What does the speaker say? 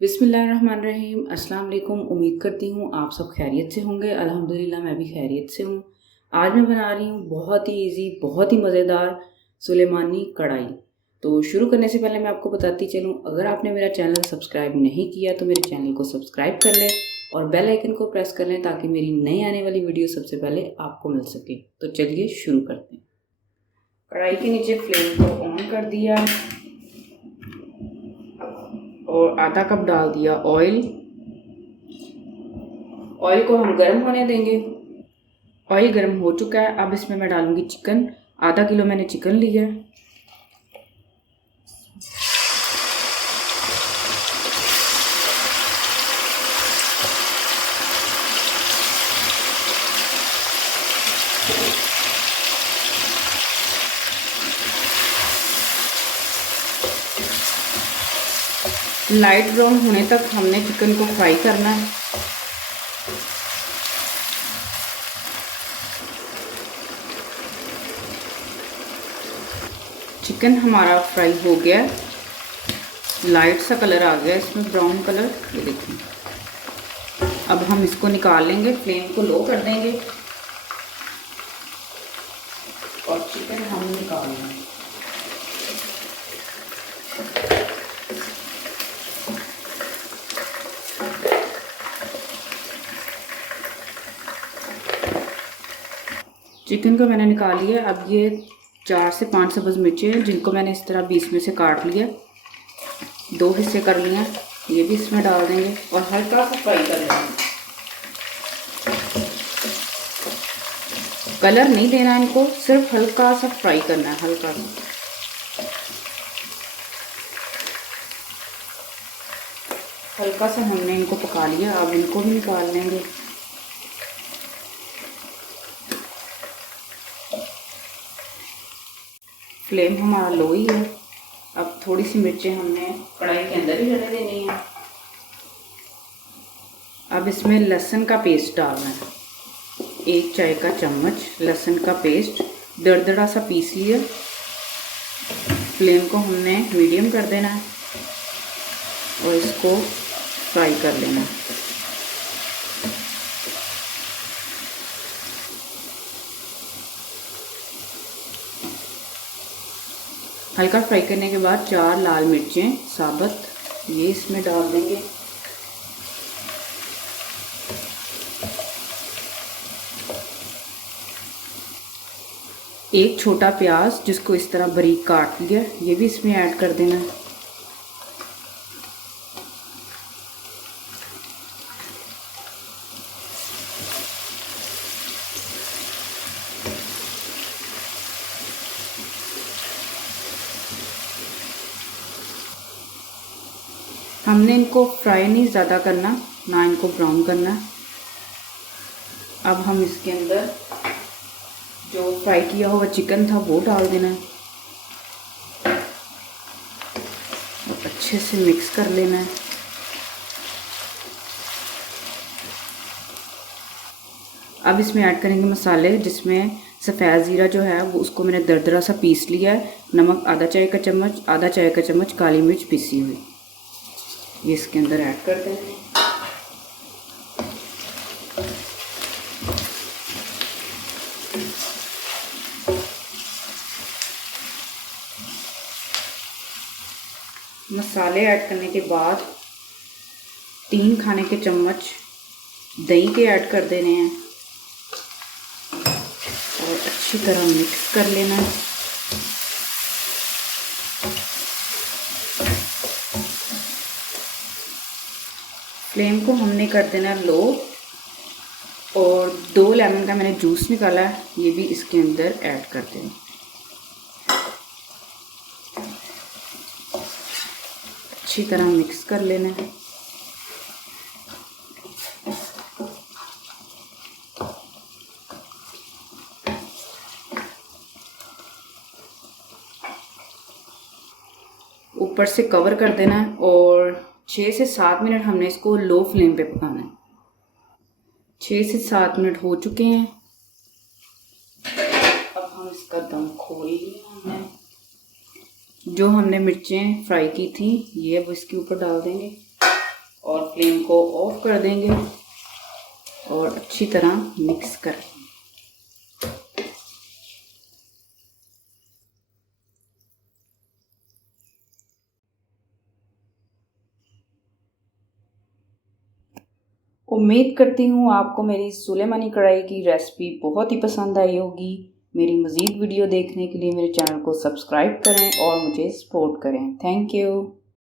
बिस्मिल्लाहिर्रहमानिर्रहीम। अस्सलाम वालेकुम। उम्मीद करती हूँ आप सब खैरियत से होंगे। अल्हम्दुलिल्लाह मैं भी खैरियत से हूँ। आज मैं बना रही हूँ बहुत ही इजी, बहुत ही मज़ेदार सुलेमानी कढ़ाई। तो शुरू करने से पहले मैं आपको बताती चलूँ, अगर आपने मेरा चैनल सब्सक्राइब नहीं किया तो मेरे चैनल को सब्सक्राइब कर लें और बेल आइकन को प्रेस कर लें ताकि मेरी नई आने वाली वीडियो सबसे पहले आपको मिल सके। तो चलिए शुरू करते हैं। कढ़ाई के नीचे फ्लेम को ऑन कर दिया और आधा कप डाल दिया ऑयल। ऑयल को हम गर्म होने देंगे। ऑयल गर्म हो चुका है। अब इसमें मैं डालूंगी चिकन। आधा किलो मैंने चिकन लिया है। लाइट ब्राउन होने तक हमने चिकन को फ्राई करना है। चिकन हमारा फ्राई हो गया, लाइट सा कलर आ गया इसमें, ब्राउन कलर। ये देखिए, अब हम इसको निकाल लेंगे। फ्लेम को लो कर देंगे और चिकन हम निकाल लेंगे। चिकन को मैंने निकाल लिया। अब ये 4 से 5 सब्ज़ मिर्चें हैं जिनको मैंने इस तरह बीच में से काट लिया, 2 हिस्से कर लिया। ये भी इसमें डाल देंगे और हल्का सा फ्राई कर लेंगे। कलर नहीं देना इनको, सिर्फ हल्का सा फ्राई करना है, हल्का सा। हल्का सा हमने इनको पका लिया। अब इनको भी निकाल लेंगे। फ्लेम हमारा लो ही है। अब थोड़ी सी मिर्चें हमने कढ़ाई के अंदर ही रहने देनी है। अब इसमें लहसुन का पेस्ट डालना है, 1 चाय का चम्मच लहसुन का पेस्ट दरदरा सा पीस लिया। फ्लेम को हमने मीडियम कर देना है और इसको फ्राई कर लेना है। हल्का फ्राई करने के बाद 4 लाल मिर्चें साबुत ये इसमें डाल देंगे। एक छोटा प्याज जिसको इस तरह बारीक काट लिया, ये भी इसमें ऐड कर देना है। हमने इनको फ्राई नहीं ज़्यादा करना, ना इनको ब्राउन करना। अब हम इसके अंदर जो फ्राई किया हुआ चिकन था वो डाल देना है और अच्छे से मिक्स कर लेना है। अब इसमें ऐड करेंगे मसाले, जिसमें सफ़ेद ज़ीरा जो है वो उसको मैंने दरदरा सा पीस लिया है। नमक आधा चाय का चम्मच काली मिर्च पीसी हुई, ये इसके अंदर ऐड कर दें। मसाले ऐड करने के बाद 3 खाने के चम्मच दही के ऐड कर देने हैं और अच्छी तरह मिक्स कर लेना है। फ्लेम को हमने कर देना लो और 2 लेमन का मैंने जूस निकाला है, ये भी इसके अंदर ऐड कर देना। अच्छी तरह मिक्स कर लेना है। ऊपर से कवर कर देना है और 6 से 7 मिनट हमने इसको लो फ्लेम पे पकाना है। 6 से 7 मिनट हो चुके हैं। अब हम इसका दम खोल लिया हमने। जो हमने मिर्चें फ्राई की थी ये अब इसके ऊपर डाल देंगे। फ्लेम को ऑफ कर देंगे और अच्छी तरह मिक्स कर लेंगे। उम्मीद करती हूँ आपको मेरी सुलेमानी कढ़ाई की रेसिपी बहुत ही पसंद आई होगी। मेरी मज़ीद वीडियो देखने के लिए मेरे चैनल को सब्सक्राइब करें और मुझे सपोर्ट करें। Thank you.